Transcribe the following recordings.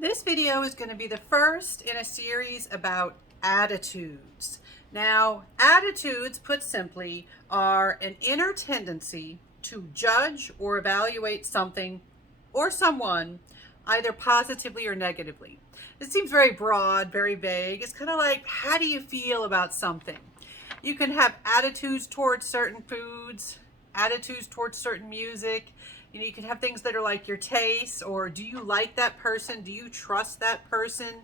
This video is going to be the first in a series about attitudes. Now, attitudes, put simply, are an inner tendency to judge or evaluate something or someone either positively or negatively. It seems very broad, very vague. It's kind of like, how do you feel about something? You can have attitudes towards certain foods, attitudes towards certain music. You can have things that are like your taste, or do you like that person? Do you trust that person?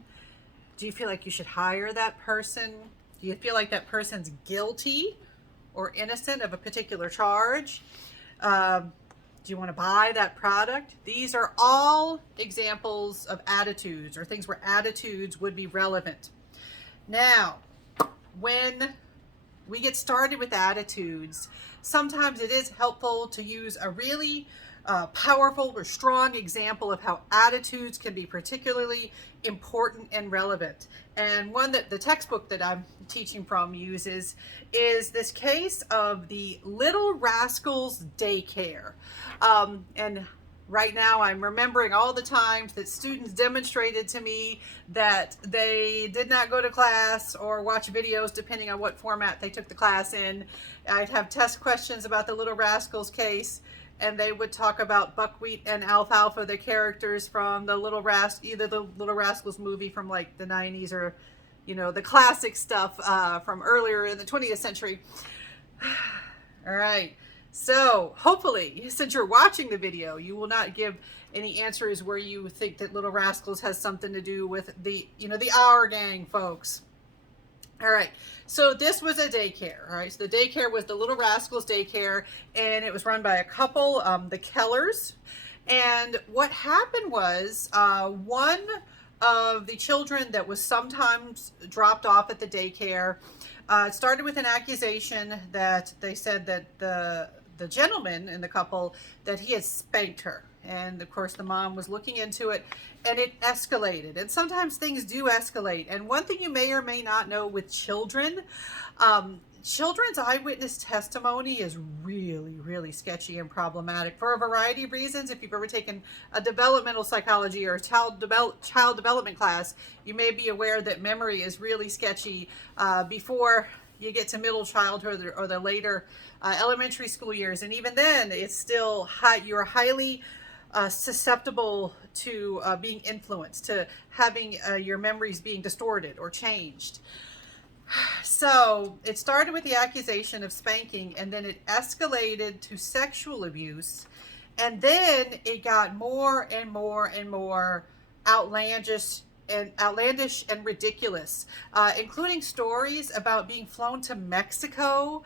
Do you feel like you should hire that person? Do you feel like that person's guilty or innocent of a particular charge? Do you want to buy that product? These are all examples of attitudes, or things where attitudes would be relevant. Now, when we get started with attitudes, sometimes it is helpful to use a really powerful or strong example of how attitudes can be particularly important and relevant. And one that the textbook that I'm teaching from uses is this case of the Little Rascals daycare. And right now I'm remembering all the times that students demonstrated to me that they did not go to class or watch videos, depending on what format they took the class in. I'd have test questions about the Little Rascals case, and they would talk about Buckwheat and Alfalfa, the characters from the either the Little Rascals movie from like the 90s, or the classic stuff from earlier in the 20th century. All right. So hopefully, since you're watching the video, you will not give any answers where you think that Little Rascals has something to do with the Our Gang folks. All right, so this was a daycare. All right, so the daycare was the Little Rascals daycare, and it was run by a couple, the Kellers. And what happened was one of the children that was sometimes dropped off at the daycare, it started with an accusation that they said that the gentleman in the couple, that he had spanked her. And of course the mom was looking into it, and it escalated. And sometimes things do escalate. And one thing you may or may not know with children, children's eyewitness testimony is really sketchy and problematic for a variety of reasons. If you've ever taken a developmental psychology or a child development class, you may be aware that memory is really sketchy before you get to middle childhood or the later elementary school years. And even then, it's still you're highly susceptible to being influenced, to having your memories being distorted or changed. So it started with the accusation of spanking, and then it escalated to sexual abuse, and then it got more and more outlandish and ridiculous, including stories about being flown to Mexico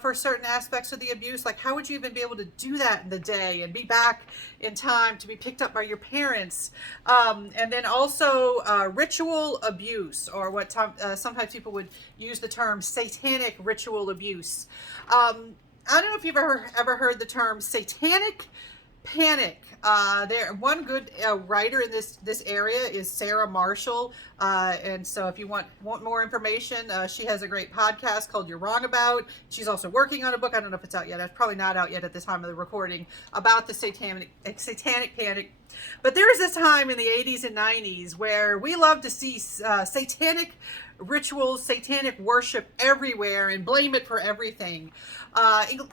for certain aspects of the abuse. Like, how would you even be able to do that in the day and be back in time to be picked up by your parents? And then also ritual abuse, or what sometimes people would use the term satanic ritual abuse. I don't know if you've ever heard the term satanic panic. One good writer in this area is Sarah Marshall, and so if you want more information, she has a great podcast called You're Wrong About. She's also working on a book. I don't know if it's out yet. It's probably not out yet at the time of the recording, about the satanic panic. But there was this time in the 80s and 90s where we loved to see satanic rituals, satanic worship everywhere, and blame it for everything.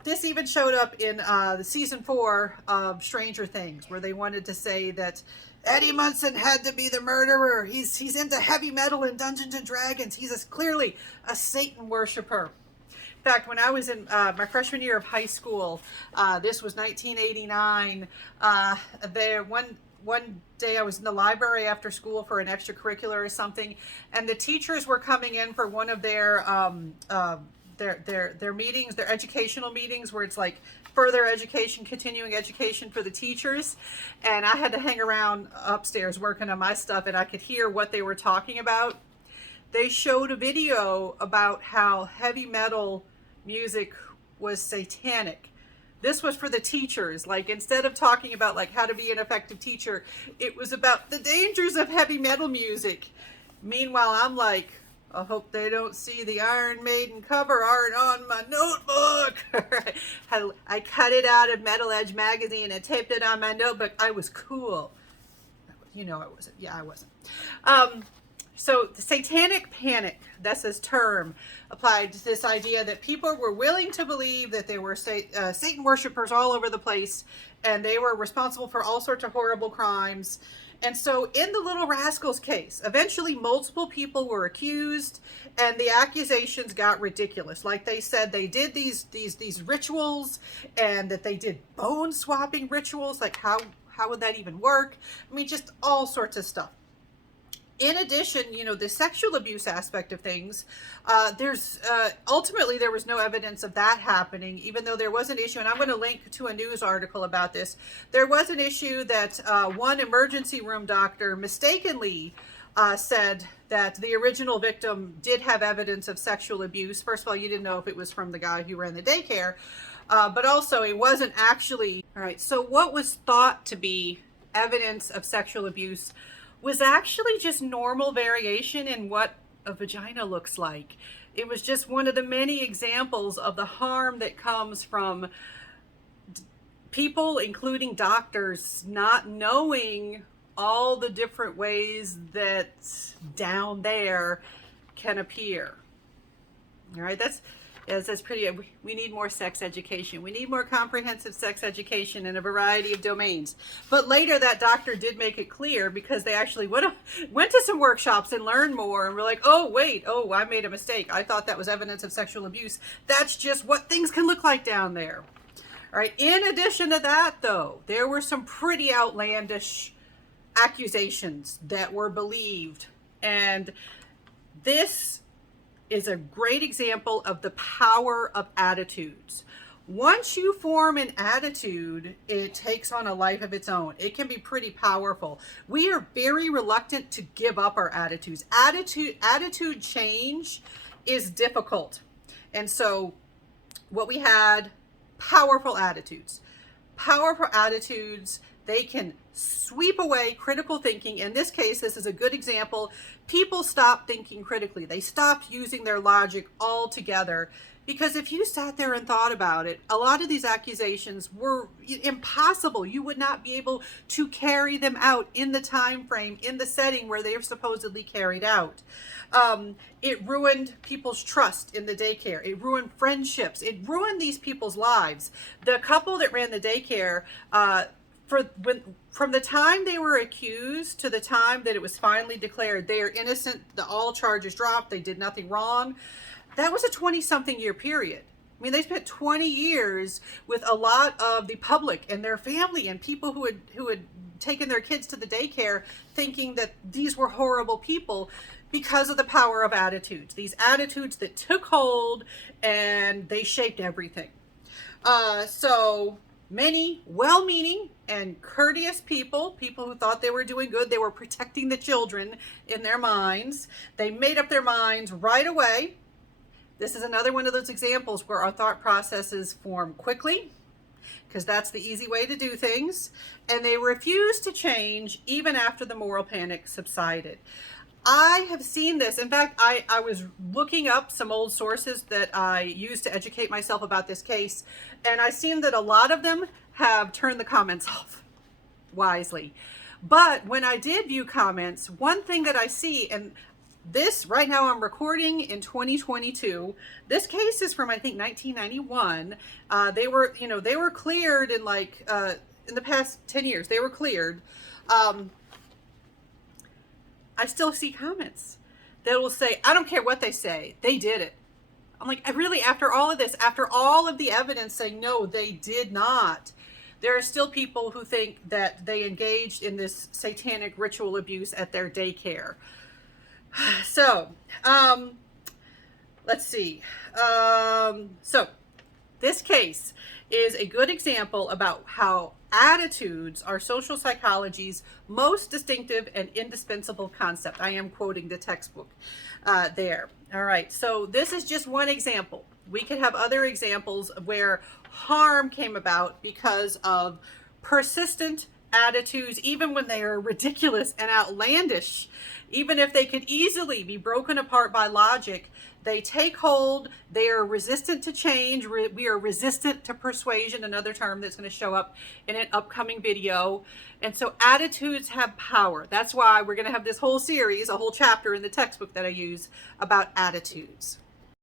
This even showed up in the season 4 of Stranger Things, where they wanted to say that Eddie Munson had to be the murderer. He's into heavy metal and Dungeons and Dragons. He's clearly a Satan worshiper. In fact, when I was in my freshman year of high school, this was 1989, one day I was in the library after school for an extracurricular or something, and the teachers were coming in for one of their meetings, their educational meetings, where it's like further education, continuing education for the teachers. And I had to hang around upstairs working on my stuff, and I could hear what they were talking about. They showed a video about how heavy metal music was satanic. This was for the teachers. Like, instead of talking about like how to be an effective teacher, it was about the dangers of heavy metal music. Meanwhile, I'm like, I hope they don't see the Iron Maiden cover art on my notebook. I cut it out of Metal Edge magazine and taped it on my notebook. I was cool. I was You know I wasn't. Yeah, I wasn't. So the satanic panic, that's this term applied to this idea that people were willing to believe that there were Satan worshipers all over the place, and they were responsible for all sorts of horrible crimes. And so in the Little Rascals case, eventually multiple people were accused, and the accusations got ridiculous. Like they said they did these rituals, and that they did bone swapping rituals. Like how would that even work? I mean, just all sorts of stuff. In addition, you know, the sexual abuse aspect of things, ultimately there was no evidence of that happening, even though there was an issue, and I'm going to link to a news article about this. There was an issue that one emergency room doctor mistakenly said that the original victim did have evidence of sexual abuse. First of all, you didn't know if it was from the guy who ran the daycare, but also it wasn't actually. All right, so what was thought to be evidence of sexual abuse was actually just normal variation in what a vagina looks like. It was just one of the many examples of the harm that comes from people, including doctors, not knowing all the different ways that down there can appear. All right, that's pretty. We need more sex education. We need more comprehensive sex education in a variety of domains. But later that doctor did make it clear, because they actually went to some workshops and learned more, and were like, oh wait, oh, I made a mistake. I thought that was evidence of sexual abuse. That's just what things can look like down there. All right. In addition to that, though, there were some pretty outlandish accusations that were believed, and this is a great example of the power of attitudes. Once you form an attitude, it takes on a life of its own. It can be pretty powerful. We are very reluctant to give up our attitudes. Attitude change is difficult. And so what we had, powerful attitudes. Powerful attitudes, they can sweep away critical thinking. In this case, this is a good example. People stopped thinking critically. They stopped using their logic altogether, because if you sat there and thought about it, a lot of these accusations were impossible. You would not be able to carry them out in the time frame, in the setting where they are supposedly carried out. It ruined people's trust in the daycare. It ruined friendships. It ruined these people's lives. The couple that ran the daycare, from the time they were accused to the time that it was finally declared they are innocent, all charges dropped, they did nothing wrong, that was a 20-something year period. I mean, they spent 20 years with a lot of the public and their family and people who had taken their kids to the daycare, thinking that these were horrible people, because of the power of attitudes. These attitudes that took hold, and they shaped everything. So many well-meaning and courteous people who thought they were doing good, they were protecting the children in their minds, they made up their minds right away. This is another one of those examples where our thought processes form quickly, because that's the easy way to do things, and they refused to change even after the moral panic subsided. I have seen this. In fact, I was looking up some old sources that I used to educate myself about this case, and I've seen that a lot of them have turned the comments off wisely. But when I did view comments, one thing that I see, and this right now I'm recording in 2022, this case is from, I think, 1991. They were cleared in in the past 10 years, they were cleared. I still see comments that will say, I don't care what they say, they did it. I'm like, really, after all of this, after all of the evidence saying, no, they did not, there are still people who think that they engaged in this satanic ritual abuse at their daycare. So, let's see. So this case is a good example about how attitudes are social psychology's most distinctive and indispensable concept. I am quoting the textbook there. All right, so this is just one example. We could have other examples where harm came about because of persistent attitudes, even when they are ridiculous and outlandish, even if they could easily be broken apart by logic, they take hold. They are resistant to change. We are resistant to persuasion, another term that's going to show up in an upcoming video. And so attitudes have power. That's why we're going to have this whole series, a whole chapter in the textbook that I use about attitudes.